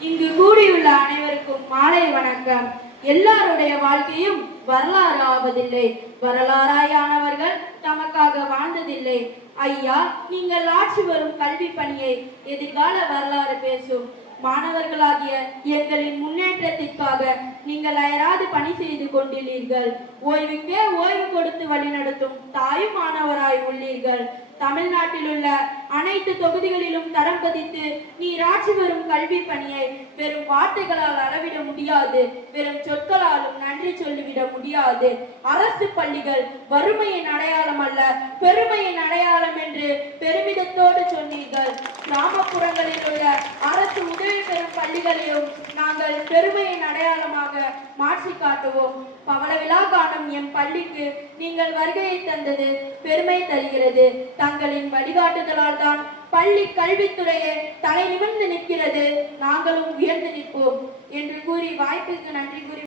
இங்கு கூடியுள்ள அனைவருக்கும் மாலை வணக்கம். எல்லாருடைய வாழ்க்கையும் வரலாறு ஆவதில்லை. வரலாறாயானவர்கள் தமக்காக வாழ்ந்ததில்லை. ஐயா நீங்கள் ஆட்சி வரும் கல்வி பணியை எதிர்கால வரலாறு பேசும். மாணவர்களாகிய எங்களின் முன்னேற்றத்திற்காக நீங்கள் அயராது பணி செய்து கொண்டுள்ளீர்கள் ஓய்வுக்கே ஓய்வு கொடுத்து வழிநடத்தும் தாயும் மாணவராய் உள்ளீர்கள். தமிழ்நாட்டில் உள்ள அனைத்து தொகுதிகளிலும் தரம் பதித்து நீர் ஆட்சி வரும் கல்வி பணியை வெறும் வார்த்தைகளால் அளவிட முடியாது வெறும் சொற்களாலும் நன்றி சொல்லிவிட முடியாது. அரசு பள்ளிகள் வறுமையின் அடையாளம் அல்ல பெருமையின் அடையாளம் என்று பள்ளிகளையும் நாங்கள் பெருமையின் அடையாளமாக மாற்றி காட்டுவோம். பவளவிழா காணும் பள்ளிக்கு நீங்கள் வருகையை தந்தது பெருமை தருகிறது. தங்களின் வழிகாட்டுதலால் தான் பள்ளி கல்வித்துறையே தலை நிமிர்ந்து நிற்கிறது. நாங்களும் உயர்ந்து நிற்போம். என்று கூறி வாய்ப்புக்கு நன்றி கூறி